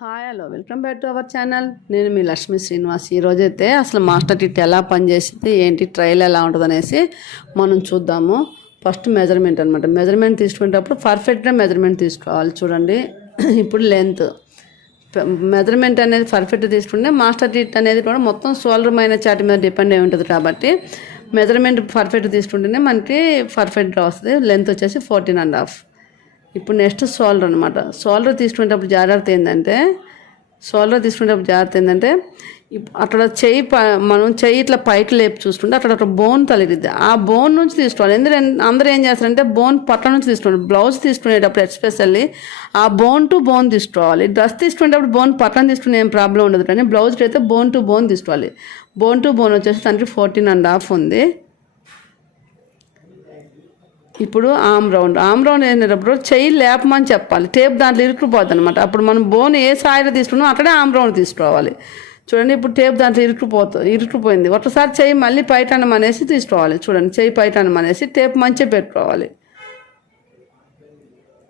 Hi hello welcome back to our channel. నేను మీ లక్ష్మీ శ్రీనివాస్. ఈరోజైతే అసలు మాస్టర్ టిట్ ఎలా పనిచేసింది, ఏంటి ట్రయల్ ఎలా ఉంటుంది అనేసి మనం చూద్దాము. ఫస్ట్ మెజర్మెంట్ అనమాట. మెజర్మెంట్ తీసుకునేటప్పుడు పర్ఫెక్ట్గా మెజర్మెంట్ తీసుకోవాలి. చూడండి, ఇప్పుడు లెంత్ మెజర్మెంట్ అనేది పర్ఫెక్ట్ తీసుకుంటే మాస్టర్ టిట్ అనేది కూడా మొత్తం షోల్డర్ మైన చాటి మీద డిపెండ్ అయి ఉంటుంది. కాబట్టి మెజర్మెంట్ పర్ఫెక్ట్ తీసుకుంటేనే మనకి పర్ఫెక్ట్గా వస్తుంది. లెంత్ వచ్చేసి 14.5. ఇప్పుడు నెక్స్ట్ షోల్డర్ అనమాట. షోల్డర్ తీసుకునేటప్పుడు జాగ్రత్త ఏంటంటే అక్కడ మనం చెయ్యి ఇట్లా పైకి లేపి చూసుకుంటే అక్కడ బోన్ తగిలిద్ది. ఆ బోన్ నుంచి తీసుకోవాలి. ఎందుకంటే అందరూ ఏం చేస్తారంటే బోన్ పట్ల నుంచి తీసుకోవాలి. బ్లౌజ్ తీసుకునేటప్పుడు ఎస్పెషల్లీ ఆ బోన్ టు బోన్ తీసుకోవాలి. డ్రెస్ తీసుకునేటప్పుడు బోన్ పట్ల తీసుకునే ఏం ప్రాబ్లం ఉండదు, కానీ బ్లౌజ్కి అయితే బోన్ టు బోన్ తీసుకోవాలి. బోన్ టు బోన్ వచ్చేసి తనకి 14.5 ఉంది. ఇప్పుడు ఆమ్ రౌండ్ అయినప్పుడు చెయ్యి లేపమని చెప్పాలి. టేప్ దాంట్లో ఇరుక్కుపోద్ది అనమాట. అప్పుడు మనం బోన్ ఏ స్థాయిలో తీసుకున్నామో అక్కడే ఆమ్ రౌండ్ తీసుకోవాలి. చూడండి, ఇప్పుడు టేప్ దాంట్లో ఇరుక్కుపోయింది. ఒకసారి చెయ్యి మళ్ళీ పైటానం అనేసి తీసుకోవాలి. చూడండి, చెయ్యి పైటానం అనేసి టేప్ మంచిగా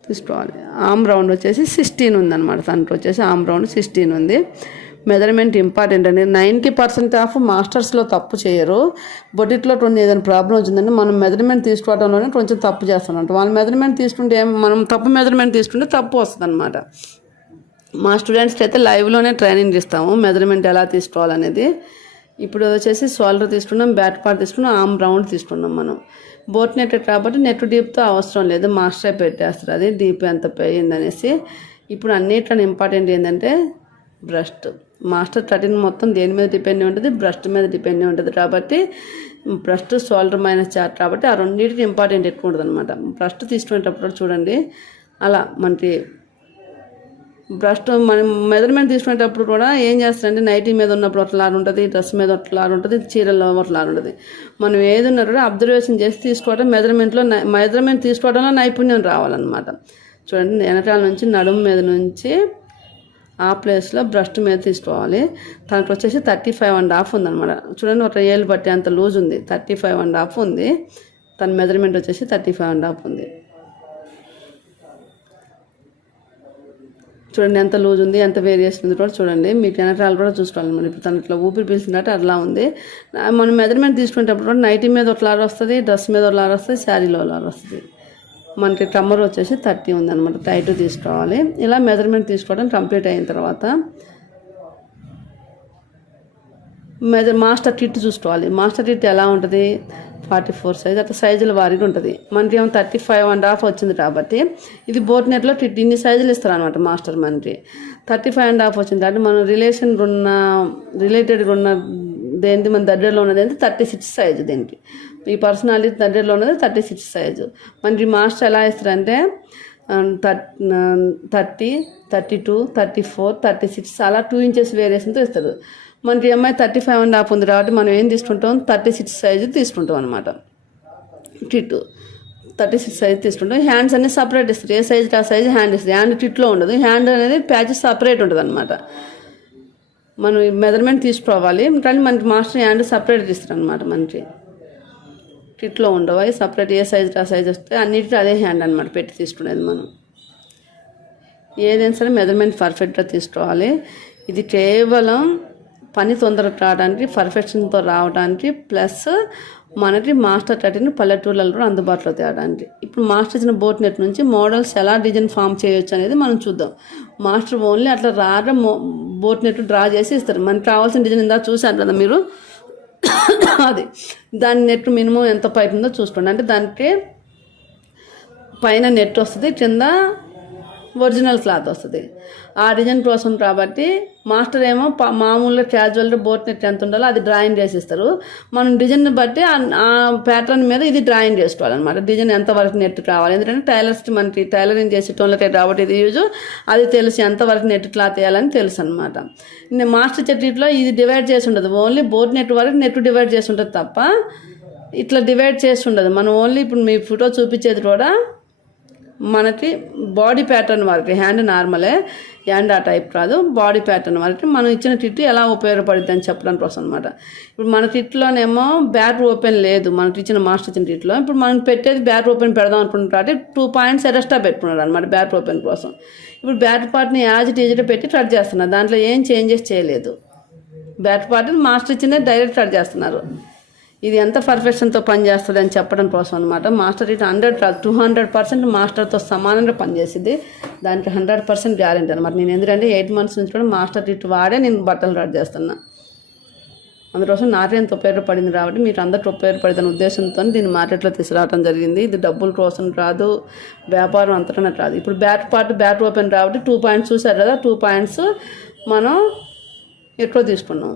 తీసుకోవాలి. ఆమ్ రౌండ్ వచ్చేసి 16 ఉందన్నమాట. దాంట్లో వచ్చేసి ఆమ్ రౌండ్ 16 ఉంది. మెజర్మెంట్ ఇంపార్టెంట్ అండి. 90% ఆఫ్ మాస్టర్స్లో తప్పు చేయరు. బొటిక్లో కొన్ని ఏదైనా ప్రాబ్లం వచ్చిందంటే మనం మెజర్మెంట్ తీసుకోవడంలోనే కొంచెం తప్పు చేస్తున్నాం. వాళ్ళు మెజర్మెంట్ తీసుకుంటే మనం తప్పు మెజర్మెంట్ తీసుకుంటే తప్పు వస్తుంది అనమాట. మా స్టూడెంట్స్కి అయితే లైవ్లోనే ట్రైనింగ్ ఇస్తాము మెజర్మెంట్ ఎలా తీసుకోవాలనేది. ఇప్పుడు వచ్చేసి షోల్డర్ తీసుకున్నాం, బ్యాక్ పార్ట్ తీసుకున్నాం, ఆమ్ రౌండ్ తీసుకున్నాం. మనం బోట్ నెట్ కాబట్టి నెట్ డీప్తో అవసరం లేదు, మాస్టరే పెట్టేస్తారు అది డీప్ ఎంత పోయిందనేసి. ఇప్పుడు అన్నిట్లో ఇంపార్టెంట్ ఏంటంటే బ్రస్ట్. మాస్టర్ 13 మొత్తం దేని మీద డిపెండ్ ఉంటుంది? బ్రస్ట్ మీద డిపెండ్ ఉంటుంది. కాబట్టి బ్రస్ట్ షోల్డర్ మైనస్ చార్ట్ కాబట్టి ఆ రెండింటికి ఇంపార్టెంట్ ఎక్కువ ఉంటుంది అనమాట. బ్రస్ట్ తీసుకునేటప్పుడు చూడండి, అలా మనకి బ్రస్ట్ మనం మెజర్మెంట్ తీసుకునేటప్పుడు కూడా ఏం చేస్తారంటే నైటీ మీద ఉన్నప్పుడు ఒకలాగా ఉంటుంది, డ్రెస్ మీద ఒకలాగా ఉంటుంది, చీరల్లో ఒకలాగా ఉంటుంది. మనం ఏది ఉన్నా కూడా అబ్జర్వేషన్ చేసి తీసుకోవడం, మెజర్మెంట్ తీసుకోవడంలో నైపుణ్యం రావాలన్నమాట. చూడండి, వెనకాల నుంచి నడుము మీద నుంచి ఆ ప్లేస్లో బ్రస్ట్ మీద తీసుకోవాలి. దానికి వచ్చేసి 35.5 ఉందన్నమాట. చూడండి, ఒక ఏళ్ళు బట్టి అంత లూజ్ ఉంది, 35.5 ఉంది. తన మెజర్మెంట్ వచ్చేసి 35.5 ఉంది. చూడండి ఎంత లూజ్ ఉంది, ఎంత వేరియేషన్ ఉంది కూడా చూడండి. మీకు వెనకాల కూడా చూసుకోవాలి. మనం ఇప్పుడు తను ఇట్లా ఊపిరి పీల్చినట్టు అట్లా ఉంది. మనం మెజర్మెంట్ తీసుకునేటప్పుడు కూడా నైటీ మీద ఒకలాగా వస్తుంది, డ్రెస్ మీద ఒకలాగా వస్తుంది, శారీలో ఒకలాగా వస్తుంది. మనకి కమ్మర్ వచ్చేసి 30 ఉందన్నమాట. టైట్ తీసుకోవాలి. ఇలా మెజర్మెంట్ తీసుకోవడం కంప్లీట్ అయిన తర్వాత మాస్టర్ టిట్ చూసుకోవాలి. మాస్టర్ టిట్ ఎలా ఉంటుంది? 44 సైజ్ అట్లా సైజుల వారీగా ఉంటుంది. మనకి ఏమో 35.5 వచ్చింది కాబట్టి ఇది బోట్ నెట్లో టిట్ ఇన్ని సైజులు ఇస్తారనమాట మాస్టర్. మనకి 35.5 వచ్చింది కాబట్టి మనం రిలేటెడ్గా ఉన్న దేనికి మన దగ్గరలో ఉన్నది అంటే 36 సైజు. దీనికి ఈ పర్సనాలిటీ దగ్గరలో ఉన్నది 36 సైజు. మనకి మాస్టర్ ఎలా ఇస్తారంటే 30, 32, 34, 36 అలా 2 ఇంచెస్ వేరియేషన్తో ఇస్తారు. మనకి అమ్మాయి 35.5 ఉంది కాబట్టి మనం ఏం తీసుకుంటాం? 36 సైజు తీసుకుంటాం అనమాట. టిట్ 36 సైజు తీసుకుంటాం. హ్యాండ్స్ అన్నీ సపరేట్ ఇస్తారు. ఏ సైజుకి ఆ సైజు హ్యాండ్ ఇస్తుంది. హ్యాండ్ టిట్లో ఉండదు, హ్యాండ్ అనేది ప్యాచెస్ సపరేట్ ఉంటుంది అనమాట. మనం మెజర్మెంట్ తీసుకోవాలి, కానీ మనకి మాస్టర్ హ్యాండ్ సపరేట్ ఇస్తారు అనమాట. మనకి టిట్లో ఉండవు, అవి సపరేట్ ఏ సైజుకి ఆ సైజు వస్తే అన్నిటికీ అదే హ్యాండ్ అనమాట పెట్టి తీసుకునేది. మనం ఏదైనా సరే మెజర్మెంట్ పర్ఫెక్ట్గా తీసుకోవాలి. ఇది కేవలం పని తొందరగా రావడానికి, పర్ఫెక్షన్తో రావడానికి, ప్లస్ మనకి మాస్టర్ 13 పల్లెటూళ్ళలో కూడా అందుబాటులో తేవడానికి. ఇప్పుడు మాస్టర్ ఇచ్చిన బోట్ నెట్ నుంచి మోడల్స్ ఎలా డిజైన్ ఫామ్ చేయొచ్చు అనేది మనం చూద్దాం. మాస్టర్ ఓన్లీ అట్లా బోట్ నెట్ డ్రా చేసి ఇస్తారు. మనకి కావాల్సిన డిజైన్ ఇందా చూసారు కదా మీరు, అది దాని నెట్ మినిమం ఎంత పైపు ఉందో చూసుకోండి. అంటే దానికి పైన నెట్ వస్తుంది, కింద ఒరిజినల్ క్లాత్ వస్తుంది. ఆ డిజైన్ కోసం కాబట్టి మాస్టర్ ఏమో మామూలుగా క్యాజువల్గా బోట్ నెట్ ఎంత ఉండాలో అది డ్రాయింగ్ చేసిస్తారు. మనం డిజైన్ బట్టి ఆ ప్యాటర్న్ మీద ఇది డ్రాయింగ్ చేసుకోవాలన్నమాట. డిజైన్ ఎంతవరకు నెట్ కావాలి, ఎందుకంటే టైలర్స్కి మనకి టైలరింగ్ చేసేటోళ్ళకే కాబట్టి ఇది యూజ్, అది తెలుసు ఎంతవరకు నెట్ క్లాత్ వేయాలని తెలుసు అనమాట. మాస్టర్ చెట్టిలో ఇది డివైడ్ చేసి ఉండదు, ఓన్లీ బోట్ నెట్ వరకు నెట్ డివైడ్ చేసి ఉంటుంది తప్ప ఇట్లా డివైడ్ చేసి ఉండదు. మనం ఓన్లీ ఇప్పుడు మీ ఫోటో చూపించేది కూడా మనకి బాడీ ప్యాటర్న్ వరకు, హ్యాండ్ నార్మలే, హ్యాండ్ ఆ టైప్ కాదు, బాడీ ప్యాటర్న్ వరకు మనం ఇచ్చిన టిట్ ఎలా ఉపయోగపడుద్ది అని చెప్పడం కోసం అనమాట. ఇప్పుడు మన టిట్లోనేమో బ్యాక్ ఓపెన్ లేదు, మనకి ఇచ్చిన మాస్టర్ ఇచ్చిన టిట్లో. ఇప్పుడు మనం పెట్టేది బ్యాక్ ఓపెన్ పెడదాం అనుకుంటున్నారు కాబట్టి 2 పాయింట్స్ ఎక్స్ట్రా పెట్టుకున్నారు అనమాట బ్యాక్ ఓపెన్ కోసం. ఇప్పుడు బ్యాటర్ పార్ట్ని యాజ్ టీజర్ పెట్టి కట్ చేస్తున్నారు, దాంట్లో ఏం చేంజెస్ చేయలేదు. బ్యాటర్ పార్ట్ని మాస్టర్ ఇచ్చిందే డైరెక్ట్ కట్ చేస్తున్నారు. ఇది ఎంత పర్ఫెక్షన్తో పనిచేస్తుంది అని చెప్పడం కోసం అనమాట. మాస్టర్ ఇటు 200% మాస్టర్తో సమానంగా పనిచేసింది, దానికి 100% గ్యారెంటీ అనమాట. నేను ఎందుకంటే 8 months నుంచి కూడా మాస్టర్ ఇటు వాడే నేను బట్టలు కట్ చేస్తున్నా. అందుకోసం నాకెంత ఉపయోగపడింది కాబట్టి మీరు అందరికీ ఉపయోగపడిన ఉద్దేశంతో దీన్ని మార్కెట్లో తీసుకురావడం జరిగింది. ఇది డబ్బుల కోసం రాదు, వ్యాపారం అంతటా రాదు. ఇప్పుడు బ్యాట్ ఓపెన్ కాబట్టి 2 points చూసారు కదా, 2 points మనం ఎక్కువ తీసుకున్నాం.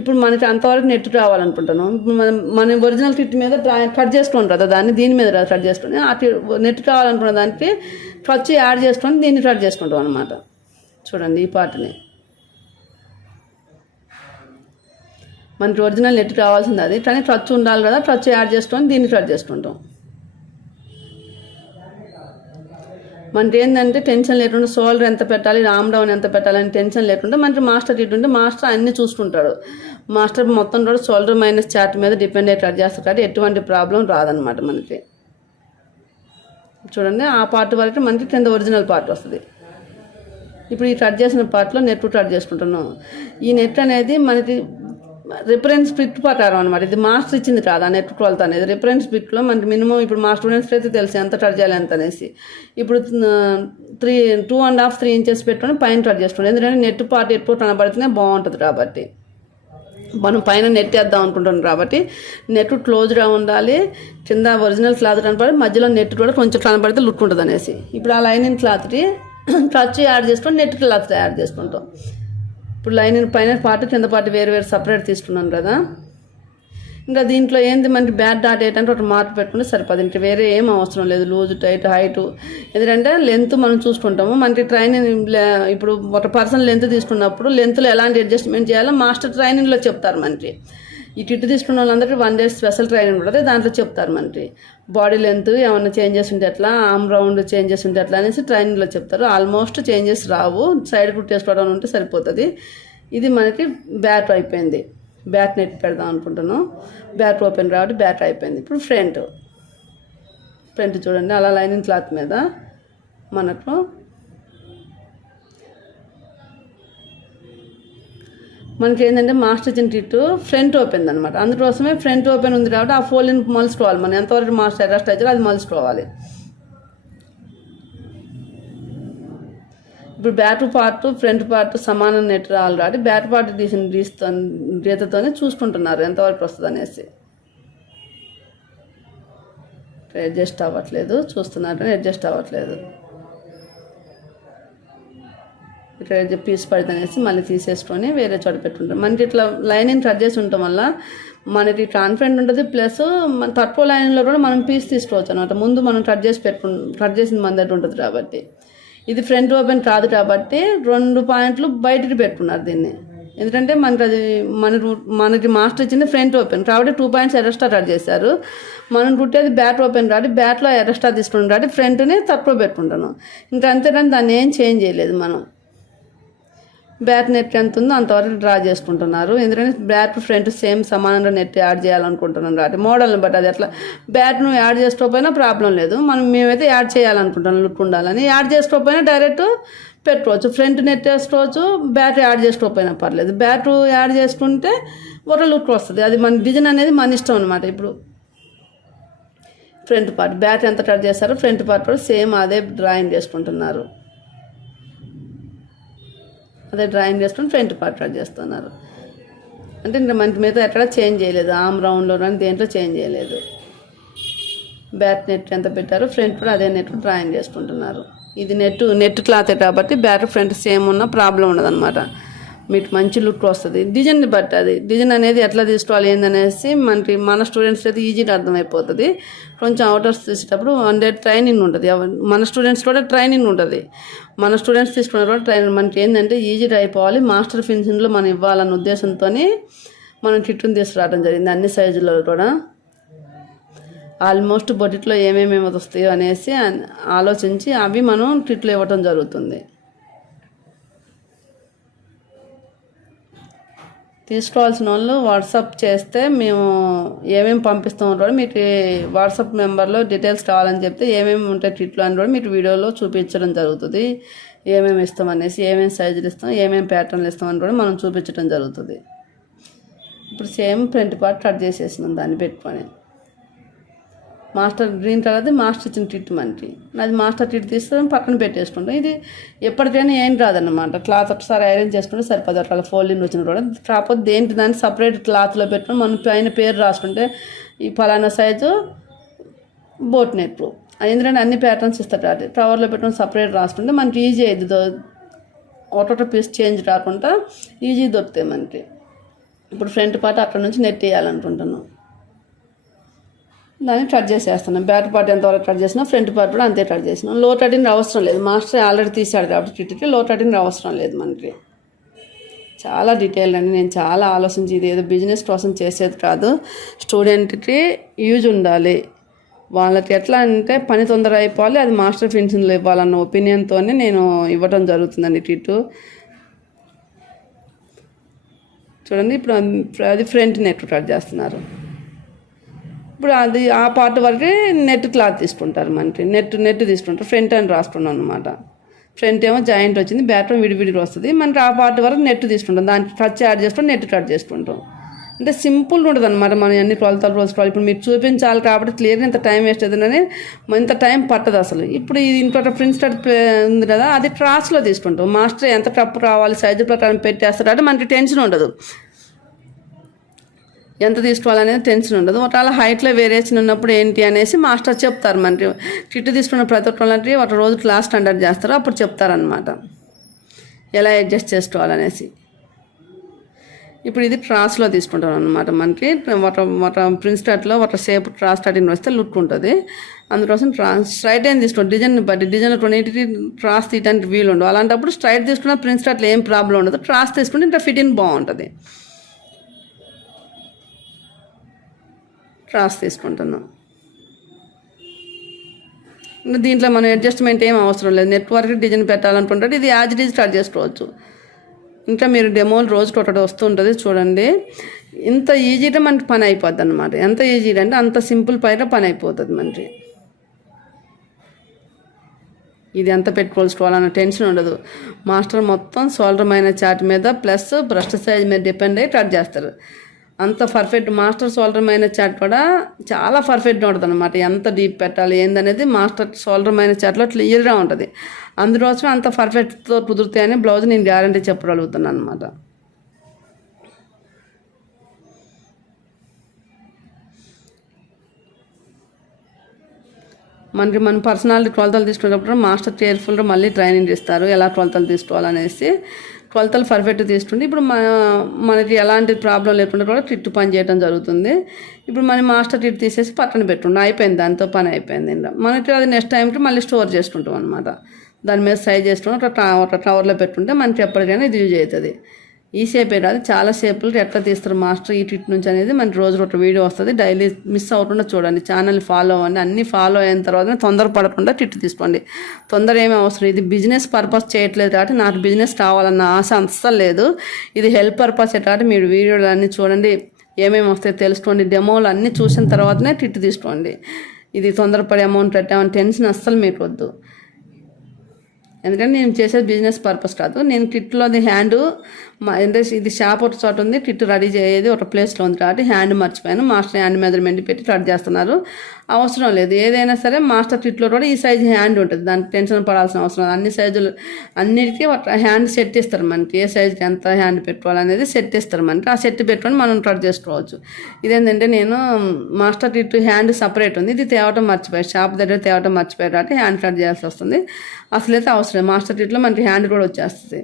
ఇప్పుడు మనకి అంతవరకు నెట్ రావాలనుకుంటున్నాం. ఇప్పుడు మన ఒరిజినల్ కిట్ మీద కట్ చేసుకుంటాం కదా, దాన్ని దీని మీద కట్ చేసుకుని నెట్ కావాలనుకున్న దానికి ఖర్చు యాడ్ చేసుకొని దీన్ని కట్ చేసుకుంటాం అనమాట. చూడండి ఈ పార్ట్ని మనకి ఒరిజినల్ నెట్ కావాల్సింది అది, కానీ ఖర్చు ఉండాలి కదా, ఖర్చు యాడ్ చేసుకొని దీన్ని కట్ చేసుకుంటాం. మనకి ఏంటంటే టెన్షన్ లేకుండా షోల్డర్ ఎంత పెట్టాలి, ఆమ్ డౌన్ ఎంత పెట్టాలని టెన్షన్ లేకుండా మనకి మాస్టర్ ఇటు ఉంటే మాస్టర్ అన్నీ చూసుకుంటాడు. మాస్టర్ మొత్తం కూడా షోల్డర్ మైనస్ చార్ట్ మీద డిపెండ్ అయ్యి కట్ చేస్తారు కాబట్టి ఎటువంటి ప్రాబ్లం రాదనమాట మనకి. చూడండి ఆ పార్ట్ వరకు మనకి కింద ఒరిజినల్ పార్ట్ వస్తుంది. ఇప్పుడు ఈ కట్ చేసిన పార్ట్లో నెట్ కట్ చేసుకుంటున్నాం. ఈ నెట్ అనేది మనకి రిఫరెన్స్ బిట్ ప్రకారం అనమాట. ఇది మాస్టర్ ఇచ్చింది కాదు, ఆ నెట్ కొలత అనేది రిఫరెన్స్ బిట్లో మనకి మినిమం ఇప్పుడు మా స్టూడెంట్స్కి అయితే తెలుసు ఎంత కట్ చేయాలి ఎంత అనేసి. ఇప్పుడు 2.5-3 inches పెట్టుకొని పైన కట్ చేసుకోండి, ఎందుకంటే నెట్ పార్ట్ ఎక్కువ కనబడితేనే బాగుంటుంది కాబట్టి. మనం పైన నెట్ వేద్దాం అనుకుంటున్నాం కాబట్టి నెట్ క్లోజ్గా ఉండాలి, కింద ఒరిజినల్ క్లాత్ కనపడి మధ్యలో నెట్ కూడా కొంచెం కనబడితే లుక్ ఉంటుంది అనేసి. ఇప్పుడు ఆ లైనింగ్ క్లాత్కి ఖర్చు యాడ్ చేసుకొని నెట్ క్లాత్ యాడ్ చేసుకుంటాం. ఇప్పుడు లైనింగ్ పైన పార్ట్ కింద పార్ట్ వేరు సపరేట్ తీసుకున్నాను కదా. ఇంకా దీంట్లో ఏంది మనకి బ్యాట్ డాట్ ఏంటంటే ఒక మార్క్ పెట్టుకుంటే సరిపోదు, ఇంకా వేరే ఏం అవసరం లేదు. లూజ్ టైట్ హైట్ ఎందుకంటే లెంత్ మనం చూసుకుంటాము. మనకి ట్రైనింగ్ ఇప్పుడు ఒక పర్సన్ లెంత్ తీసుకున్నప్పుడు లెంత్లో ఎలాంటి అడ్జస్ట్మెంట్ చేయాలో మాస్టర్ ట్రైనింగ్లో చెప్తారు మనకి. ఈ కిట్ తీసుకున్న వాళ్ళందరికీ 1 day స్పెషల్ ట్రైనింగ్ ఉంటుంది, దాంట్లో చెప్తారు మనకి. బాడీ లెంత్ ఏమైనా చేంజెస్ ఉంటే ఎట్లా, ఆర్మ్ రౌండ్ చేంజెస్ ఉంటే ఎట్లా అనేసి ట్రైనింగ్లో చెప్తారు. ఆల్మోస్ట్ చేంజెస్ రావు, సైడ్ కుట్టేసుకోవడం ఉంటే సరిపోతుంది. ఇది మనకి బ్యాట్ అయిపోయింది. బ్యాట్ నెట్ పెడదాం అనుకుంటున్నాను. బ్యాట్ ఓపెన్ కాబట్టి బ్యాట్ అయిపోయింది. ఇప్పుడు ఫ్రంట్ చూడండి, అలా లైనింగ్ క్లాత్ మీద మనకు మనకి ఏంటంటే మాస్టర్ ఇచ్చిన కిట్ ఫ్రంట్ ఓపెన్ అనమాట. అందుకోసమే ఫ్రంట్ ఓపెన్ ఉంది కాబట్టి ఆ ఫోల్డ్ని మలుచుకోవాలి. మనం ఎంతవరకు మాస్టర్ అడ్జస్ట్ అవుతారో అది మలుచుకోవాలి. ఇప్పుడు బ్యాక్ పార్ట్ ఫ్రంట్ పార్ట్ సమానం నెట్ రావాలి కాబట్టి బ్యాక్ పార్ట్ గీతతోనే చూసుకుంటున్నారు ఎంతవరకు వస్తుంది అనేసి. అడ్జస్ట్ అవ్వట్లేదు, చూస్తున్నారు అడ్జస్ట్ అవ్వట్లేదు. ఇక్కడ పీస్ పడితేనేసి మళ్ళీ తీసేసుకొని వేరే చోట పెట్టుకుంటాం. మనకి ఇట్లా లైనింగ్ కట్ చేసి ఉండటం వల్ల మనకి కాన్ఫిడెంట్ ఉంటుంది. ప్లస్ మన తక్కువ లైన్లో కూడా మనం పీస్ తీసుకోవచ్చు అనమాట. ముందు మనం కట్ చేసింది మన దగ్గర ఉంటుంది కాబట్టి. ఇది ఫ్రంట్ ఓపెన్ కాదు కాబట్టి 2 points బయటికి పెట్టుకున్నారు దీన్ని. ఎందుకంటే మనకి మాస్టర్ ఇచ్చింది ఫ్రంట్ ఓపెన్ కాబట్టి 2 points ఎక్స్ట్రా కట్ చేశారు. మనం కుట్టేది బ్యాక్ ఓపెన్ కాబట్టి బ్యాక్లో ఎక్స్ట్రా తీసుకుంటాం కాబట్టి ఫ్రంట్ని తక్కువ పెట్టుకుంటాను. ఇంకా అంతేకాని దాన్ని ఏం చేంజ్ చేయలేదు. మనం బ్యాక్ నెట్ ఎంత ఉందో అంతవరకు డ్రా చేసుకుంటున్నారు. ఎందుకంటే బ్యాక్ ఫ్రంట్ సేమ్ సమానంగా నెట్ యాడ్ చేయాలనుకుంటున్నాం కాబట్టి మోడల్ని బట్టి అది ఎట్లా బ్యాక్ను యాడ్ చేసుకోకపోయినా ప్రాబ్లం లేదు. మేమైతే యాడ్ చేయాలనుకుంటున్నాం, లుక్ ఉండాలని. యాడ్ చేసుకోకపోయినా డైరెక్ట్ పెట్టుకోవచ్చు, ఫ్రంట్ నెట్ వేసుకోవచ్చు. బ్యాక్ యాడ్ చేసుకోకపోయినా పర్లేదు, బ్యాక్ యాడ్ చేసుకుంటే ఒక లుక్ వస్తుంది. అది మన డిజైన్ అనేది మన ఇష్టం అనమాట. ఇప్పుడు ఫ్రంట్ పార్ట్ బ్యాక్ ఎంత కట్ చేస్తారో ఫ్రంట్ పార్ట్ కూడా సేమ్ అదే డ్రాయింగ్ చేసుకుంటున్నారు. అదే డ్రాయింగ్ చేసుకుని ఫ్రంట్ పార్ట్ కట్ చేస్తున్నారు. అంటే ఇంకా మనకి మీద ఎక్కడ చేంజ్ చేయలేదు, ఆర్మ్ రౌండ్లో కానీ దేంట్లో చేంజ్ చేయలేదు. బ్యాక్ నెట్ ఎంత పెట్టారో ఫ్రంట్ కూడా అదే నెట్ డ్రాయింగ్ చేసుకుంటున్నారు. ఇది నెట్ క్లాతే కాబట్టి బ్యాక్ ఫ్రంట్ సేమ్ ఉన్న ప్రాబ్లం ఉండదన్నమాట. మీకు మంచి లుక్ వస్తుంది. డిజైన్ని బట్టి అది డిజైన్ అనేది ఎట్లా తీసుకోవాలి ఏందనేసి మన స్టూడెంట్స్ అయితే ఈజీగా అర్థమైపోతుంది. కొంచెం అవుటర్స్ తీసేటప్పుడు 1 day ట్రైనింగ్ ఉంటుంది. మన స్టూడెంట్స్ కూడా ట్రైనింగ్ ఉంటుంది. మన స్టూడెంట్స్ తీసుకున్న కూడా ట్రైనింగ్ మనకి ఏంటంటే ఈజీగా అయిపోవాలి. మాస్టర్ ఫినిషింగ్లో మనం ఇవ్వాలన్న ఉద్దేశంతో మనం కిట్టుని తీసుకురావడం జరిగింది. అన్ని సైజుల్లో కూడా ఆల్మోస్ట్ బొటిట్లో ఏమేమి వస్తాయో అనేసి ఆలోచించి అవి మనం కిట్లో ఇవ్వటం జరుగుతుంది. తీసుకోవాల్సిన వాళ్ళు వాట్సాప్ చేస్తే మేము ఏమేమి పంపిస్తామో కూడా మీకు వాట్సాప్ నెంబర్లో డీటెయిల్స్ కావాలని చెప్తే ఏమేమి ఉంటాయి కిట్లు అని కూడా మీకు వీడియోలో చూపించడం జరుగుతుంది. ఏమేమి ఇస్తామనేసి, ఏమేమి సైజులు ఇస్తాం, ఏమేమి ప్యాటర్న్లు ఇస్తామని కూడా మనం చూపించడం జరుగుతుంది. ఇప్పుడు సేమ్ ఫ్రంట్ పార్ట్ కట్ చేసేసినాం దాన్ని పెట్టుకొని. మాస్టర్ గ్రీన్ కలర్ది మాస్టర్ ఇచ్చిన టిట్ మనకి, అది మాస్టర్ టిట్ తీస్తే పక్కన పెట్టేసుకుంటాం. ఇది ఎప్పటికైనా ఏం రాదన్నమాట. క్లాత్ ఒకసారి ఐరన్ చేసుకుంటే సరిపోదు. అట్లా ఫోల్డింగ్ వచ్చిన కూడా కాకపోతే దేంటి దాన్ని సపరేట్ క్లాత్లో పెట్టుకొని మనం పైన పేరు రాసుకుంటే ఈ ఫలానా సైజు బోట్ నెక్, ఎందుకంటే అన్ని ప్యాటర్న్స్ ఇస్తారు అది కవర్లో పెట్టుకొని సపరేట్ రాసుకుంటే మనకి ఈజీ అయింది. ఒకటొక పీస్ చేంజ్ రాకుండా ఈజీ దొరుకుతాయి మనకి. ఇప్పుడు ఫ్రంట్ పార్ట్ అక్కడ నుంచి నెట్ వేయాలనుకుంటున్నాం, దాన్ని కట్ చేసేస్తున్నాం. బ్యాక్ పార్ట్ ఎంతవరకు కట్ చేసినా ఫ్రంట్ పార్ట్ కూడా అంతే కట్ చేసినాం. లో కటింగ్ అవసరం లేదు, మాస్టర్ ఆల్రెడీ తీసాడు కాబట్టి కిట్కి లో కటింగ్ అవసరం లేదు మనకి. చాలా డీటెయిల్ అండి, నేను చాలా ఆలోచించి ఇది ఏదో బిజినెస్ కోసం చేసేది కాదు, స్టూడెంట్కి యూజ్ ఉండాలి. వాళ్ళకి ఎట్లా అంటే పని తొందర అయిపోవాలి, అది మాస్టర్ ఫినిషింగ్లో ఇవ్వాలన్న ఒపీనియన్తోనే నేను ఇవ్వడం జరుగుతుందండి కిట్. చూడండి ఇప్పుడు అది ఫ్రంట్ నెక్ కట్ చేస్తున్నారు. ఇప్పుడు అది ఆ పార్ట్ వరకు నెట్ క్లాత్ తీసుకుంటారు మనకి, నెట్ తీసుకుంటారు. ఫ్రంట్ అని రాసుకున్నాం అనమాట. ఫ్రంట్ ఏమో జాయింట్ వచ్చింది, బ్యాక్ విడివిడిగా వస్తుంది. మనకి ఆ పార్ట్ వరకు నెట్ తీసుకుంటాం, దానికి కట్ యాడ్ చేసుకుంటాం, నెట్ కట్ చేసుకుంటాం. అంటే సింపుల్గా ఉంటుంది అనమాట. మనం అన్ని కొలతలు రోజుకోవాలి. ఇప్పుడు మీరు చూపించాలి కాబట్టి క్లియర్గా ఇంత టైం వేస్ట్ అవుతుందని ఇంత టైం పట్టదు అసలు. ఇప్పుడు ఇది ఇంకొక ప్రిన్స్ కట్ ఉంది కదా, అది ట్రాస్లో తీసుకుంటాం. మాస్టర్ ఎంత టప్పు రావాలి సైజు ప్రకారం పెట్టేస్తారు అంటే మనకి టెన్షన్ ఉండదు, ఎంత తీసుకోవాలనేది టెన్షన్ ఉండదు. ఒకవేళ హైట్లో వేరియేషన్ ఉన్నప్పుడు ఏంటి అనేసి మాస్టర్ చెప్తారు. మనకి కిట్ తీసుకున్న ప్రతి ఒక్కరికి ఒక రోజు క్లాస్ స్టాండర్డ్ చేస్తారు, అప్పుడు చెప్తారనమాట ఎలా అడ్జస్ట్ చేసుకోవాలనేసి. ఇప్పుడు ఇది ట్రాస్లో తీసుకుంటాం అనమాట. మనకి ఒక ప్రిన్స్ కట్లో ఒక షేప్ ట్రాస్ కటింగ్ వస్తే లుక్ ఉంటుంది. అందుకోసం స్ట్రైట్ అయిన తీసుకుంటాం. డిజైన్ బట్టి డిజైన్ కొన్నిటికి ట్రాస్ తీయడానికి వీలు ఉండవు. అలాంటప్పుడు స్ట్రైట్ తీసుకున్న ప్రిన్స్ కట్లో ఏం ప్రాబ్లం ఉండదు, ట్రాస్ తీసుకుంటే ఇంకా ఫిట్టింగ్ బాగుంటుంది. ట్రాస్ తీసుకుంటున్నాం. దీంట్లో మనం అడ్జస్ట్మెంట్ ఏం అవసరం లేదు. నెట్వర్క్ డిజైన్ పెట్టాలనుకుంటే ఇది యాజ్ ఇట్ ఈజ్ కట్ చేసుకోవచ్చు. ఇంకా మీరు డెమోలు రోజుకి ఒకటి వస్తుంటుంది చూడండి. ఇంత ఈజీగా మనకి పని అయిపోద్ది అనమాట. ఎంత ఈజీ అంటే అంత సింపుల్ పైన పని అయిపోతుంది మనకి. ఇది ఎంత పెట్టుకోవాలన్న టెన్షన్ ఉండదు. మాస్టర్ మొత్తం సోల్డర్మైన చార్ట్ మీద ప్లస్ బ్రష్ సైజ్ మీద డిపెండ్ అయ్యి కట్ చేస్తారు. అంత పర్ఫెక్ట్ మాస్టర్ సోల్డర్మైన చాట్ కూడా చాలా పర్ఫెక్ట్గా ఉంటుంది అనమాట. ఎంత డీప్ పెట్టాలి ఏందనేది మాస్టర్ సోల్డర్మైన చాట్లో క్లియర్గా ఉంటుంది. అందుకోసమే అంత పర్ఫెక్ట్తో కుదురుతాయని బ్లౌజ్ నేను గ్యారంటీ చెప్పగలుగుతున్నాను అనమాట. మన పర్సనాలిటీ కొలతలు తీసుకునేటప్పుడు మాస్టర్ కేర్ఫుల్గా మళ్ళీ ట్రైనింగ్ ఇస్తారు ఎలా కొలతలు తీసుకోవాలనేసి. కొలతలు పర్ఫెక్ట్ తీసుకుంటే ఇప్పుడు మనకి ఎలాంటి ప్రాబ్లం లేకుండా కూడా కిట్ పని చేయడం జరుగుతుంది. ఇప్పుడు మన మాస్టర్ కిట్ తీసేసి పక్కన పెట్టుకుంటాం, అయిపోయింది, దాంతో పని అయిపోయింది. ఇంకా మనకి అది నెక్స్ట్ టైంకి మళ్ళీ స్టోర్ చేసుకుంటాం అనమాట. దాని మీద సైజ్ చేసుకుని ఒక కవర్లో పెట్టుకుంటే మనకి ఎప్పటికైనా ఇది యూజ్ అవుతుంది. ఈ షేపే కాదు చాలా షేపులు ఎట్లా తీస్తారు మాస్టర్ ఈ కిట్ నుంచి అనేది మనకి రోజు ఒక వీడియో వస్తుంది. డైలీ మిస్ అవ్వకుండా చూడండి, ఛానల్ ఫాలో అవ్వండి. అన్నీ ఫాలో అయిన తర్వాత తొందర పడకుండా కిట్ తీసుకోండి. తొందర ఏమీ అవసరం. ఇది బిజినెస్ పర్పస్ చేయట్లేదు కాబట్టి నాకు బిజినెస్ కావాలన్న ఆశ అస్సలు లేదు. ఇది హెల్ప్ పర్పస్ కాబట్టి మీరు వీడియోలు అన్నీ చూడండి, ఏమేమి వస్తాయో తెలుసుకోండి. డెమోలు అన్నీ చూసిన తర్వాతనే కిట్ తీసుకోండి. ఇది తొందరపడి అమౌంట్ పెట్టామని టెన్షన్ అస్సలు మీకు వద్దు. ఎందుకంటే నేను చేసేది బిజినెస్ పర్పస్ కాదు. నేను కిట్లోది హ్యాండ్ అంటే ఇది షాప్ ఒక చోట ఉంది, కిట్ రెడీ చేయేది ఒక ప్లేస్లో ఉంది కాబట్టి హ్యాండ్ మర్చిపోయాను. మాస్టర్ హ్యాండ్ మెజర్మెంట్ పెట్టి కట్ చేస్తున్నారు, అవసరం లేదు. ఏదైనా సరే మాస్టర్ కిట్లో కూడా ఈ సైజు హ్యాండ్ ఉంటుంది, దానికి టెన్షన్ పడాల్సిన అవసరం లేదు. అన్ని సైజులు అన్నిటికీ ఒక హ్యాండ్ సెట్ ఇస్తారు మనకి, ఏ సైజుకి ఎంత హ్యాండ్ పెట్టుకోవాలనేది సెట్ ఇస్తారు మనకి. ఆ సెట్ పెట్టుకొని మనం కట్ చేసుకోవచ్చు. ఇదేంటంటే నేను మాస్టర్ కిట్ హ్యాండ్ సపరేట్ ఉంది, ఇది తేవటం మర్చిపోయాను, షాప్ దగ్గర తేవటం మర్చిపోయారు కాబట్టి హ్యాండ్ కట్ చేయాల్సి వస్తుంది. అసలైతే అవసరం మాస్టర్ కిట్లో మనకి హ్యాండ్ కూడా వచ్చేస్తుంది.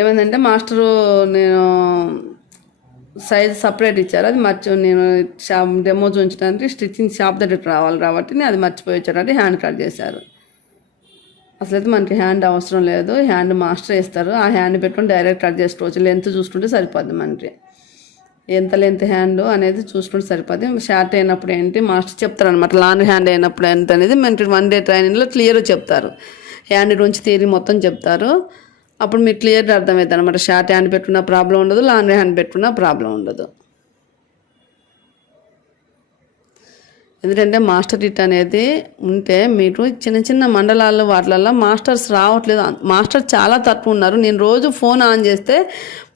ఏమైందంటే మాస్టరు నేను సైజ్ సపరేట్ ఇచ్చారు, అది నేను షాప్ డెమో చూపించడానికి స్టిచ్చింగ్ షాప్ దగ్గరికి రావాలి కాబట్టి అది మర్చిపోయి వచ్చారంటే హ్యాండ్ కట్ చేశారు. అసలైతే మనకి హ్యాండ్ అవసరం లేదు, హ్యాండ్ మాస్టర్ ఇస్తారు. ఆ హ్యాండ్ పెట్టుకొని డైరెక్ట్ కట్ చేసుకోవచ్చు. లెంత్ చూసుకుంటే సరిపోద్ది మనకి, ఎంత లెంత్ హ్యాండ్ అనేది చూసుకుంటే సరిపోద్ది. షార్ట్ అయినప్పుడు ఏంటి మాస్టర్ చెప్తారు అనమాట, లాంగ్ హ్యాండ్ అయినప్పుడు ఎంత అనేది మనకి 1 డే ట్రైనింగ్లో క్లియర్గా చెప్తారు. హ్యాండ్ నుంచి థియరీ మొత్తం చెప్తారు. అప్పుడు మీకు క్లియర్గా అర్థమవుతుంది అనమాట. షార్ట్ హ్యాండ్ పెట్టుకున్న ప్రాబ్లం ఉండదు, లాంగ్ హ్యాండ్ పెట్టుకున్న ప్రాబ్లం ఉండదు. ఎందుకంటే మాస్టర్ కిట్ అనేది ఉంటే మీరు చిన్న చిన్న మండలాల్లో వాటిలల్లో మాస్టర్స్ రావట్లేదు. మాస్టర్స్ చాలా తక్కువ ఉన్నారు. నేను రోజు ఫోన్ ఆన్ చేస్తే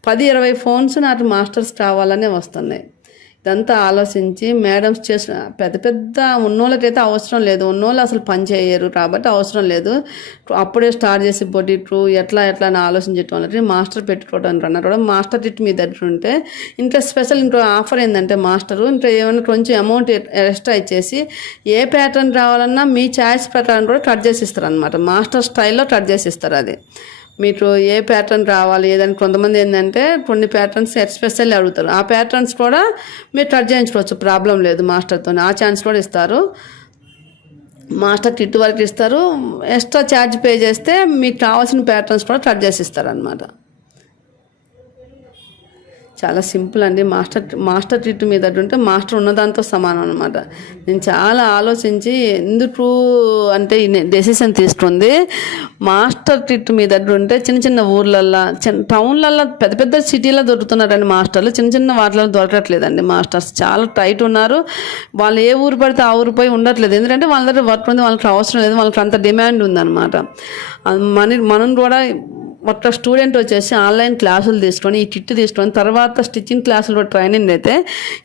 10-20 ఫోన్స్ నాకు మాస్టర్స్ కావాలనే వస్తున్నాయి. ఇదంతా ఆలోచించి మేడమ్స్ చేసిన పెద్ద ఉన్నోళ్ళకైతే అవసరం లేదు, ఉన్నోళ్ళు అసలు పని చేయరు కాబట్టి అవసరం లేదు. అప్పుడే స్టార్ట్ చేసి బొటిట్రు ఎట్లా అని ఆలోచించడం వాళ్ళకి మాస్టర్ పెట్టుకోవడానికి అన్నారు కూడా. మాస్టర్ కిట్ మీ దగ్గర ఉంటే ఇంకా స్పెషల్ ఇంకో ఆఫర్ ఏంటంటే మాస్టరు ఇంకా ఏమైనా కొంచెం అమౌంట్ ఎక్స్ట్రా ఇచ్చేసి ఏ ప్యాటర్న్ రావాలన్నా మీ ఛాయిస్ ప్రకారం కూడా కట్ చేసి ఇస్తారు అనమాట. మాస్టర్ స్టైల్లో కట్ చేసి ఇస్తారు. అది మీకు ఏ ప్యాటర్న్ రావాలి ఏదని కొంతమంది ఏంటంటే కొన్ని ప్యాటర్న్స్ ఎస్పెషల్లీ అడుగుతారు. ఆ ప్యాటర్న్స్ కూడా మీరు కట్ చేయించుకోవచ్చు, ప్రాబ్లం లేదు మాస్టర్తో. ఆ ఛాన్స్ కూడా ఇస్తారు. మాస్టర్ కిట్ వరకు ఇస్తారు. ఎక్స్ట్రా ఛార్జ్ పే చేస్తే మీకు కావాల్సిన ప్యాటర్న్స్ కూడా కట్ చేసి ఇస్తారు అన్నమాట. చాలా సింపుల్ అండి. మాస్టర్ కిట్ మీద ఉంటే మాస్టర్ ఉన్నదాంతో సమానం అనమాట. నేను చాలా ఆలోచించి ఎందుకు అంటే డెసిషన్ తీసుకుంది. మాస్టర్ కిట్ మీ దగ్గర ఉంటే చిన్న చిన్న ఊర్లల్లో టౌన్లల్లో పెద్ద సిటీలో దొరుకుతున్నారండి మాస్టర్లు. చిన్న వాటిలో దొరకట్లేదండి. మాస్టర్స్ చాలా టైట్ ఉన్నారు. వాళ్ళు ఏ ఊరు పడితే ఆ ఊరు పోయి ఉండట్లేదు. ఎందుకంటే వాళ్ళ దగ్గర వర్క్ ఉంది, వాళ్ళకి అవసరం లేదు, వాళ్ళకి అంత డిమాండ్ ఉందన్నమాట. మనం కూడా ఒక స్టూడెంట్ వచ్చేసి ఆన్లైన్ క్లాసులు తీసుకొని ఈ కిట్ తీసుకొని తర్వాత స్టిచ్చింగ్ క్లాసులు ట్రైనింగ్ అయితే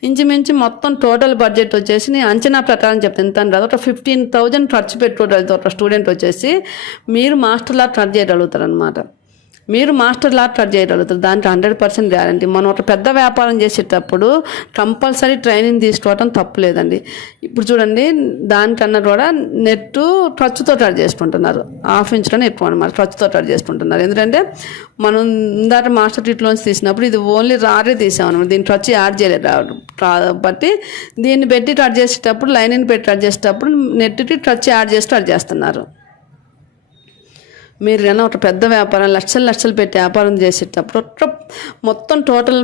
ఇంచుమించు మొత్తం టోటల్ బడ్జెట్ వచ్చేసి నేను అంచనా ప్రకారం చెప్తాను. ఎంత రాదు ఒక 15,000 ఖర్చు పెట్టుకోగలుగుతారు ఒక స్టూడెంట్ వచ్చేసి. మీరు మాస్టర్లా ఖర్చు చేయగలుగుతారు అనమాట. మీరు మాస్టర్ లాగా కట్ చేయగలుగుతారు. దానికి 100% గ్యారంటీ. మనం ఒక పెద్ద వ్యాపారం చేసేటప్పుడు కంపల్సరీ ట్రైనింగ్ తీసుకోవటం తప్పులేదండి. ఇప్పుడు చూడండి, దానికన్నా కూడా నెట్ ఖర్చుతో కట్ చేసుకుంటున్నారు. 1/2 ఇంచులోనే ఎక్కువ అనమాట ఖర్చుతో కట్ చేసుకుంటున్నారు. ఎందుకంటే మనం ఇందాక మాస్టర్ కిట్లోంచి తీసినప్పుడు ఇది ఓన్లీ రారే తీసామన్నమాట. దీని ఖర్చు యాడ్ చేయలేదు కాబట్టి దీన్ని పెట్టి కట్ చేసేటప్పుడు లైనింగ్ పెట్టి కట్ చేసేటప్పుడు నెట్కి ఖర్చు యాడ్ చేసి కట్ చేస్తున్నారు. మీరు ఏమైనా ఒక పెద్ద వ్యాపారం లక్షలు పెట్టి వ్యాపారం చేసేటప్పుడు మొత్తం టోటల్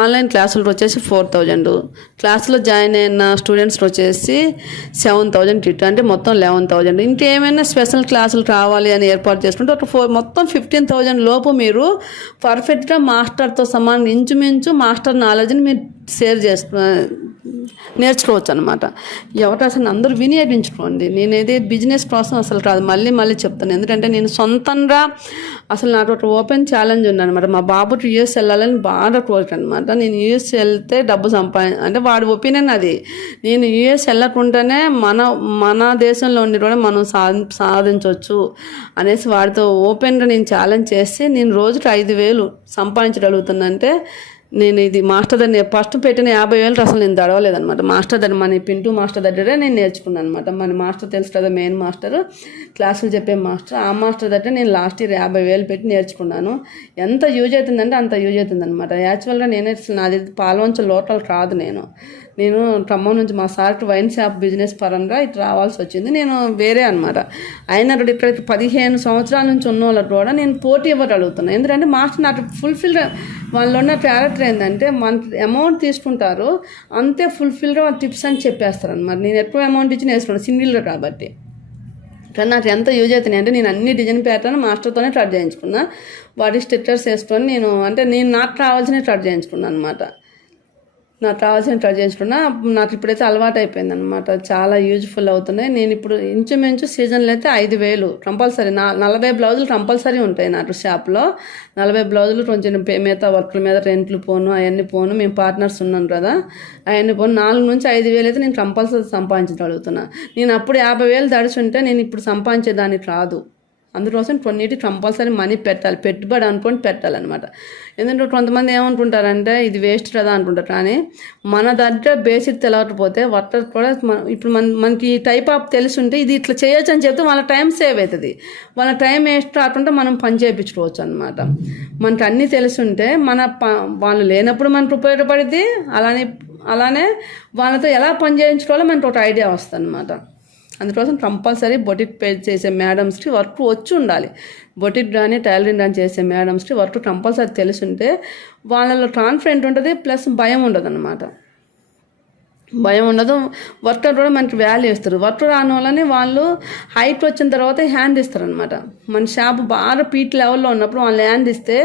ఆన్లైన్ క్లాసులు వచ్చేసి 4,000, క్లాసులో జాయిన్ అయిన స్టూడెంట్స్ వచ్చేసి 7,000 కిట్, అంటే మొత్తం 11,000. ఇంకేమైనా స్పెషల్ క్లాసులు కావాలి అని ఏర్పాటు చేసుకుంటే ఒక మొత్తం 15,000 లోపు మీరు పర్ఫెక్ట్గా మాస్టర్తో సమానం ఇంచుమించు మాస్టర్ నాలెడ్జ్ని మీరు నేర్చుకోవచ్చు అనమాట. ఈ అవకాశాన్ని అందరూ వినియోగించుకోండి. నేనేది బిజినెస్ కోసం అసలు కాదు, మళ్ళీ చెప్తాను. ఎందుకంటే నేను సొంతంగా అసలు నాకు ఒక ఓపెన్ ఛాలెంజ్ ఉందన్నమాట. మా బాబుకి యూఎస్ వెళ్ళాలని బాగా కోరిక అనమాట. నేను యూఎస్ వెళ్తే డబ్బు అంటే వాడి ఒపీనియన్ అది. నేను యూఎస్ వెళ్ళకుండానే మన దేశంలో ఉండి కూడా మనం సాధించవచ్చు అనేసి వాడితో ఓపెన్గా నేను ఛాలెంజ్ చేసి నేను రోజుకి 5,000 సంపాదించగలుగుతానంటే నేను ఇది మాస్టర్ దగ్గర ఫస్ట్ పెట్టిన 50,000 అసలు నేను దడవలేదనమాట. మాస్టర్ దగ్గర మన పింటూ మాస్టర్ దగ్గరే నేను నేర్చుకున్నాను అనమాట. మన మాస్టర్ తెలుసు కదా, మెయిన్ మాస్టర్, క్లాసులు చెప్పే మాస్టర్. ఆ మాస్టర్ దగ్గర నేను లాస్ట్ ఇయర్ 50,000 పెట్టి నేర్చుకున్నాను. ఎంత యూజ్ అవుతుందంటే అంత యూజ్ అవుతుంది అనమాట. యాక్చువల్గా నేనే నాది పాల్వంచ లోకల్ కాదు. నేను ఖమ్మం నుంచి మా సార్కి వైన్ షాప్ బిజినెస్ పరంగా ఇటు రావాల్సి వచ్చింది. నేను వేరే అనమాట. అయినా ఇక్కడ 15 సంవత్సరాల నుంచి ఉన్న వాళ్ళకి కూడా నేను పోటీ ఇవ్వగలుగుతున్నాను. ఎందుకంటే మాస్టర్ నాకు ఫుల్ఫిల్గా వాళ్ళు ఉన్న క్యారెక్టర్ ఏంటంటే మన అమౌంట్ తీసుకుంటారు, అంతే ఫుల్ఫిల్గా టిప్స్ అని చెప్పేస్తారు అనమాట. నేను ఎక్కువ అమౌంట్ ఇచ్చి నేర్చుకున్నాను సింగిల్గా కాబట్టి. కానీ నాకు ఎంత యూజ్ అవుతున్నాయి అంటే నేను అన్ని డిజైన్ ప్యాటర్న్ మాస్టర్తోనే కట్ చేయించుకున్నా. వాటి స్టిక్కర్స్ వేసుకొని నేను నాకు కావాల్సినవి కట్ చేయించుకున్నాను అనమాట. నాకు కావాల్సిన ట్రై చేసుకున్నా. నాకు ఇప్పుడైతే అలవాటు అయిపోయింది అనమాట. చాలా యూజ్ఫుల్ అవుతున్నాయి. నేను ఇప్పుడు ఇంచుమించు సీజన్లో అయితే 5,000 కంపల్సరీ 40 బ్లౌజులు కంపల్సరీ ఉంటాయి నాకు షాప్లో. 40 బ్లౌజులు కొంచెం మిగతా వర్క్ల మీద రెంట్లు పోను అవన్నీ పోను. మేము పార్ట్నర్స్ ఉన్నాం కదా, అవన్నీ పోను. 4 నుంచి 5,000 అయితే నేను కంపల్సరీ సంపాదించగలుగుతున్నా. నేను అప్పుడు 50,000 దడిచుంటే నేను ఇప్పుడు సంపాదించేదానికి రాదు. అందుకోసం కొన్నిటి కంపల్సరీ మనీ పెట్టాలి, పెట్టుబడి అనుకొని పెట్టాలన్నమాట. ఎందుకంటే కొంతమంది ఏమనుకుంటారంటే ఇది వేస్ట్ కదా అనుకుంటారు. కానీ మన దగ్గర బేసిక్ తెలియకపోతే వర్కర్ కూడా ఇప్పుడు మనకి ఈ టైప్ ఆఫ్ తెలిసి ఉంటే ఇది ఇట్లా చేయొచ్చు అని చెప్తే వాళ్ళ టైం సేవ్ అవుతుంది. వాళ్ళ టైం వేస్ట్ రాకుండా మనం పని చేయించుకోవచ్చు అనమాట. మనకి అన్నీ తెలిసి ఉంటే వాళ్ళు లేనప్పుడు మనకు ఉపయోగపడింది. అలానే వాళ్ళతో ఎలా పని చేయించుకోవాలో మనకు ఒక ఐడియా వస్తుంది అనమాట. అందుకోసం కంపల్సరీ బొటిక్ పే చేసే మేడమ్స్కి వర్క్ వచ్చి ఉండాలి. బొటిక్ కానీ టైలరింగ్ కానీ చేసే మేడమ్స్కి వర్క్ కంపల్సరీ తెలిసి ఉంటే వాళ్ళలో కాన్ఫిడెంట్ ఉంటుంది, ప్లస్ భయం ఉండదు అనమాట. భయం ఉండదు. వర్కర్ కూడా మనకి వాల్యూ ఇస్తారు. వర్కర్ రాని వల్లనే వాళ్ళు హైట్ వచ్చిన తర్వాత హ్యాండ్ ఇస్తారనమాట. మన షాప్ బాగా పీక్ లెవెల్లో ఉన్నప్పుడు వాళ్ళు హ్యాండ్ ఇస్తే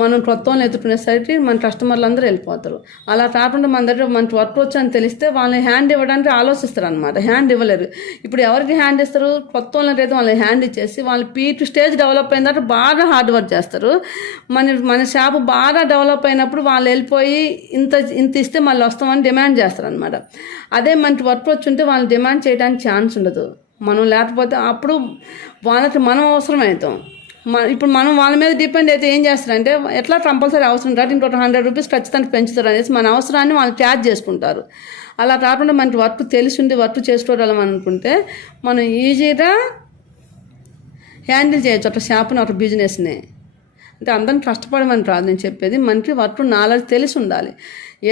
మనం కొత్త వాళ్ళని ఎత్తుకునేసరికి మన కస్టమర్లు అందరూ వెళ్ళిపోతారు. అలా కాకుండా మన దగ్గర మనకి వర్క్ వచ్చని తెలిస్తే వాళ్ళని హ్యాండ్ ఇవ్వడానికి ఆలోచిస్తారు అనమాట. హ్యాండ్ ఇవ్వలేరు. ఇప్పుడు ఎవరికి హ్యాండ్ ఇస్తారు? కొత్త వాళ్ళకి అయితే వాళ్ళని హ్యాండ్ ఇచ్చేసి వాళ్ళు పీక్ స్టేజ్ డెవలప్ అయిన తర్వాత బాగా హార్డ్ వర్క్ చేస్తారు. మన షాపు బాగా డెవలప్ అయినప్పుడు వాళ్ళు వెళ్ళిపోయి ఇంత ఇస్తే మళ్ళీ వస్తామని డిమాండ్ చేస్తారు అనమాట. అదే మనకి వర్క్ వచ్చి ఉంటే వాళ్ళు డిమాండ్ చేయడానికి ఛాన్స్ ఉండదు. మనం లేకపోతే అప్పుడు వాళ్ళకి మనం అవసరం అవుతాం. ఇప్పుడు మనం వాళ్ళ మీద డిపెండ్ అయితే ఏం చేస్తారంటే ఎట్లా కంపల్సరీ అవసరం కాబట్టి ఇంకొక 100 రూపీస్ ఖచ్చితంగా పెంచుతారు అనేసి మన అవసరాన్ని వాళ్ళు ఛార్జ్ చేసుకుంటారు. అలా కాకుండా మనకి వర్క్ తెలిసి ఉండి వర్క్ చేసుకోగలం అనుకుంటే మనం ఈజీగా హ్యాండిల్ చేయొచ్చు ఒక షాప్ని, ఒక బిజినెస్ని. అంటే అందరం కష్టపడమని కాదు నేను చెప్పేది, మనకి వర్క్ నాలెడ్జ్ తెలిసి ఉండాలి.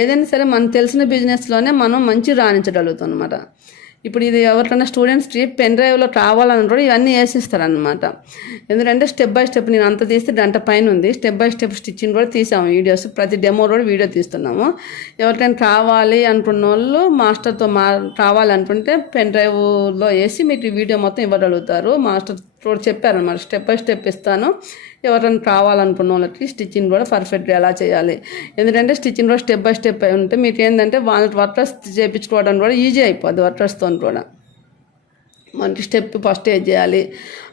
ఏదైనా సరే మనకు తెలిసిన బిజినెస్లోనే మనం మంచి రాణించగలుగుతాం అనమాట. ఇప్పుడు ఇది ఎవరికైనా స్టూడెంట్స్కి పెన్ డ్రైవ్లో కావాలని కూడా ఇవన్నీ వేసిస్తారనమాట. ఎందుకంటే స్టెప్ బై స్టెప్ నేను అంత తీస్తే గంట పైన ఉంది. స్టెప్ బై స్టెప్ స్టిచ్చింగ్ కూడా తీసాము వీడియోస్, ప్రతి డెమో కూడా వీడియో తీస్తున్నాము. ఎవరికైనా కావాలి అనుకున్న వాళ్ళు మాస్టర్తో కావాలనుకుంటే పెన్ డ్రైవ్లో వేసి మీకు ఈ వీడియో మొత్తం ఇవ్వగలుగుతారు. మాస్టర్ కూడా చెప్పారనమాట, స్టెప్ బై స్టెప్ ఇస్తాను. ఎవరైనా కావాలనుకున్న వాళ్ళకి స్టిచ్చింగ్ కూడా పర్ఫెక్ట్గా ఎలా చేయాలి. ఎందుకంటే స్టిచ్చింగ్ కూడా స్టెప్ బై స్టెప్ అయి ఉంటే మీకు ఏంటంటే వాళ్ళ వర్కర్స్ చేయించుకోవడం కూడా ఈజీ అయిపోద్ది. వర్కర్స్తో కూడా మనకి స్టెప్ ఫస్ట్ ఏం చేయాలి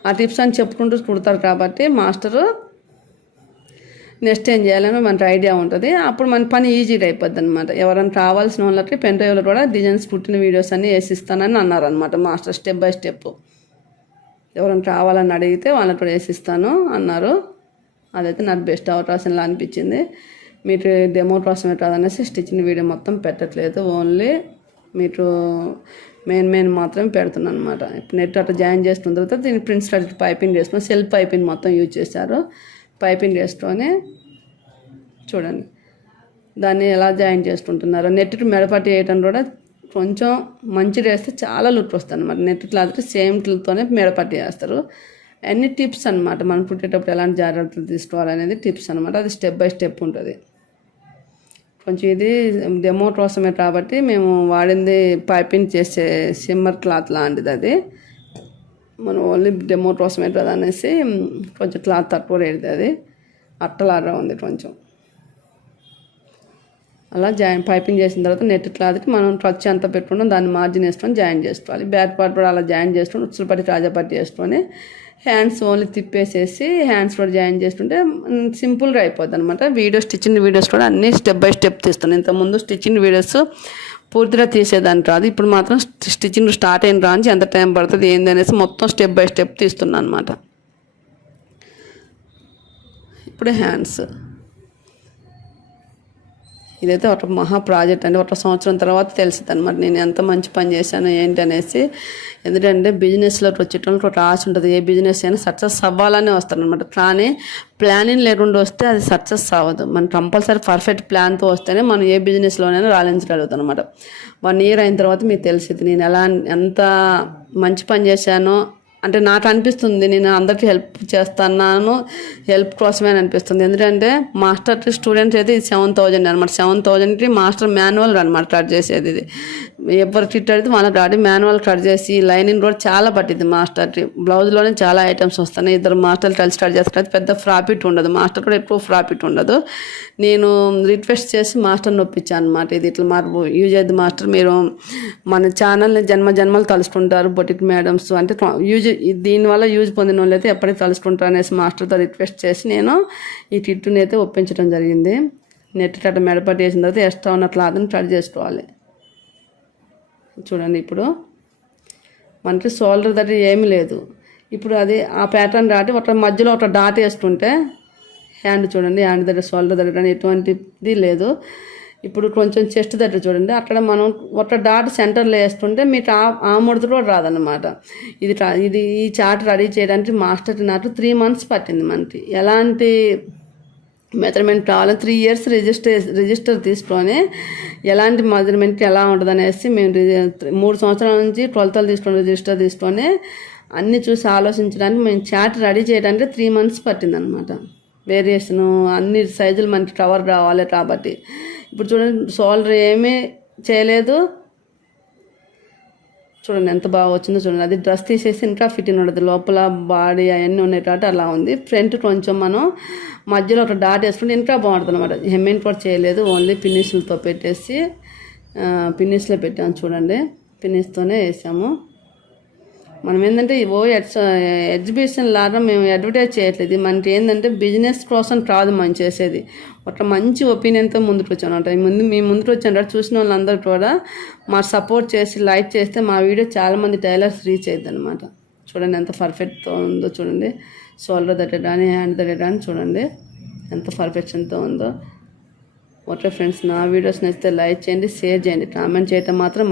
ఆ టిప్స్ అని చెప్పుకుంటూ కుడతారు కాబట్టి మాస్టరు నెక్స్ట్ ఏం చేయాలని మనకి ఐడియా ఉంటుంది. అప్పుడు మన పని ఈజీగా అయిపోద్ది అనమాట. ఎవరైనా కావాల్సిన వాళ్ళకి పెన్ డ్రైవ్లో కూడా డిజైన్స్ పుట్టిన వీడియోస్ అన్నీ వేసిస్తానని అన్నారనమాట మాస్టర్. స్టెప్ బై స్టెప్ ఎవరైనా కావాలని అడిగితే వాళ్ళని కూడా వేసిస్తాను అన్నారు. అదైతే నాకు బెస్ట్ అవకాశంలా అనిపించింది. మీరు డెమో కోసమే కాదనేసి స్టిచ్చింగ్ వీడియో మొత్తం పెట్టట్లేదు, ఓన్లీ మీరు మెయిన్ మాత్రమే పెడుతున్నాను అనమాట. ఇప్పుడు నెట్ అట్లా జాయిన్ చేసుకున్న తర్వాత దీన్ని ప్రిన్స్ కట్ పైపింగ్ చేసుకుని సెల్ఫ్ పైపింగ్ మొత్తం యూజ్ చేశారు. పైపింగ్ చేసుకొని చూడండి దాన్ని ఎలా జాయిన్ చేసుకుంటున్నారు. నెట్కి మెడపట్టి వేయటం కూడా కొంచెం మంచిగా వేస్తే చాలా లుక్ వస్తుంది అనమాట. నెట్ క్లాత్ సేమ్ క్లాత్తోనే మెడపట్టి వేస్తారు. అన్ని టిప్స్ అనమాట. మనం పుట్టేటప్పుడు ఎలాంటి జాగ్రత్తలు తీసుకోవాలనేది టిప్స్ అనమాట. అది స్టెప్ బై స్టెప్ ఉంటుంది. కొంచెం ఇది డెమో కోసమే కాబట్టి మేము వాడింది పైపింగ్ చేసే సిమ్మర్ క్లాత్ లాంటిది. అది మనం ఓన్లీ డెమో కోసమే కదా అనేసి కొంచెం క్లాత్ తక్కువ రేట్, అది అట్టలాగా ఉంది కొంచెం. అలా పైపింగ్ చేసిన తర్వాత నెట్ క్లాత్కి మనం టచ్ అంతా పెట్టుకుంటాం, దాన్ని మార్జిన్ వేసుకొని జాయిన్ చేసుకోవాలి. బ్యాక్ పార్ట్ కూడా అలా జాయిన్ చేసుకొని ఉచ్చులపట్టి రాజాపట్టి వేసుకొని హ్యాండ్స్ ఓన్లీ తిప్పేసేసి హ్యాండ్స్ కూడా జాయిన్ చేసుకుంటే సింపుల్గా అయిపోద్ది అనమాట. స్టిచ్చింగ్ వీడియోస్ కూడా అన్నీ స్టెప్ బై స్టెప్ తీస్తాను. ఇంతకుముందు స్టిచ్చింగ్ వీడియోస్ పూర్తిగా తీసేదాన్ని రాదు, ఇప్పుడు మాత్రం స్టిచ్చింగ్ స్టార్ట్ అయిన రాంచి ఎంత టైం పడుతుంది ఏంది అనేసి మొత్తం స్టెప్ బై స్టెప్ తీస్తున్నాను అనమాట. ఇప్పుడు హ్యాండ్స్ ఇదైతే ఒక మహా ప్రాజెక్ట్ అండి. ఒక సంవత్సరం తర్వాత తెలిసింది అనమాట నేను ఎంత మంచి పని చేశాను ఏంటి అనేసి. ఎందుకంటే బిజినెస్లోకి వచ్చేటప్పుడు ఒక ఆశ ఉంటుంది. ఏ బిజినెస్ అయినా సక్సెస్ అవ్వాలనే వస్తారు అనమాట. కానీ ప్లానింగ్ లేకుండా వస్తే అది సక్సెస్ అవ్వదు. మనం కంపల్సరీ పర్ఫెక్ట్ ప్లాన్తో వస్తేనే మనం ఏ బిజినెస్లోనైనా రాణించగలుగుతాం అనమాట. 1 year అయిన తర్వాత మీకు తెలిసింది నేను ఎంత మంచి పని చేశానో. అంటే నాకు అనిపిస్తుంది నేను అందరికీ హెల్ప్ చేస్తున్నాను, హెల్ప్ కోసమే అనిపిస్తుంది. ఎందుకంటే మాస్టర్ స్టూడెంట్స్ అయితే ఇది 7,000 అనమాట. 7,000కి మాస్టర్ మాన్యువల్ అనమాట కట్ చేసేది. ఇది ఎవరు కిట్ అడిగితే వాళ్ళకి ఆడి మాన్యువల్ కట్ చేసి లైనింగ్ కూడా చాలా పట్టింది మాస్టర్కి. బ్లౌజ్లోనే చాలా ఐటమ్స్ వస్తున్నాయి. 2 మాస్టర్లు కలిసి కట్ చేస్తారు. పెద్ద ప్రాఫిట్ ఉండదు, మాస్టర్ కూడా ఎక్కువ ప్రాఫిట్ ఉండదు. నేను రిక్వెస్ట్ చేసి మాస్టర్ని ఒప్పించాను అనమాట. ఇది ఇట్లా మాకు యూజ్ అయ్యేది మాస్టర్, మీరు మన ఛానల్ని జన్మలు తలుచుకుంటారు బొటిక్ మేడమ్స్ అంటే దీనివల్ల యూజ్ పొందిన వాళ్ళు అయితే ఎప్పటికీ తలుచుకుంటారు అనేసి మాస్టర్తో రిక్వెస్ట్ చేసి నేను ఈ కిట్టుని అయితే ఒప్పించడం జరిగింది. నెట్ కట్ట మెడపట్టి వేసిన తర్వాత ఎక్స్ట్రా ఉన్న క్లాత్ని కట్ చేసుకోవాలి. చూడండి ఇప్పుడు మనకి షోల్డర్ దగ్గర ఏమీ లేదు. ఇప్పుడు అది ఆ ప్యాటర్న్ దాటి ఒక మధ్యలో ఒక డాట్ వేసుకుంటే హ్యాండ్ చూడండి, హ్యాండ్ దగ్గర షోల్డర్ దగ్గర ఎటువంటిది లేదు. ఇప్పుడు కొంచెం చెస్ట్ దగ్గర చూడండి, అక్కడ మనం ఒక డాట్ సెంటర్లో వేస్తుంటే మీకు ఆ ముడత కూడా రాదన్నమాట. ఇది ఈ చార్ట్ రెడీ చేయడానికి మాస్టర్కి నాకు 3 months పట్టింది. మనకి ఎలాంటి మెజర్మెంట్ కావాలి 3 years రిజిస్టర్ తీసుకొని ఎలాంటి మెజర్మెంట్కి ఎలా ఉంటుంది అనేసి మేము 3 సంవత్సరాల నుంచి కొలతలు తీసుకొని రిజిస్టర్ తీసుకొని అన్నీ చూసి ఆలోచించడానికి మేము చార్ట్ రెడీ చేయడానికి 3 months పట్టిందనమాట. వేరియేషను అన్ని సైజులు మనకి కవర్ రావాలి కాబట్టి. ఇప్పుడు చూడండి షోల్డర్ ఏమీ చేయలేదు, చూడండి ఎంత బాగా వచ్చిందో చూడండి. అది డ్రెస్ తీసేసి ఇంకా ఫిట్టింగ్ ఉండదు, లోపల బాడీ అవన్నీ ఉన్నాయి కాబట్టి అలా ఉంది. ఫ్రంట్ కొంచెం మనం మధ్యలో ఒక డాట్ వేసుకుంటే ఇంకా బాగుంటుంది అనమాట. హెమ్మింగ్ కూడా చేయలేదు, ఓన్లీ పిన్నిస్లతో పెట్టేసి పిన్నిస్లో పెట్టాము చూడండి. పిన్నిస్తోనే వేసాము. మనం ఏంటంటే ఎగ్జిబిషన్ లాగా మేము అడ్వర్టైజ్ చేయట్లేదు. మనకి ఏంటంటే బిజినెస్ కోసం కాదు మనం చేసేది, ఒక మంచి ఒపీనియన్తో ముందుకు వచ్చాను అనమాట. మేము ముందుకు వచ్చాను చూసిన వాళ్ళందరూ కూడా మా సపోర్ట్ చేసి లైక్ చేస్తే మా వీడియో చాలామంది టైలర్స్ రీచ్ అయ్యింది అనమాట. చూడండి ఎంత పర్ఫెక్ట్తో ఉందో చూడండి. షోల్డర్ దగ్గర కానీ హ్యాండ్ దగ్గర కానీ చూడండి ఎంత పర్ఫెక్షన్తో ఉందో. ఓకే ఫ్రెండ్స్, నా వీడియోస్ నచ్చితే లైక్ చేయండి, షేర్ చేయండి, కామెంట్ చేయటం మాత్రం